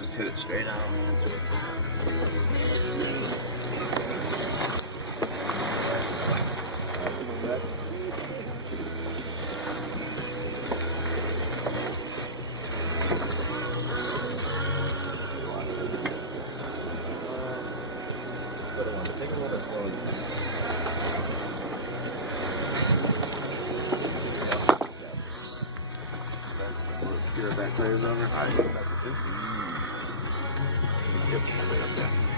Just hit it straight out. Take it a little bit slower this time. Your back tires over? I expect it to. Yep, way up there.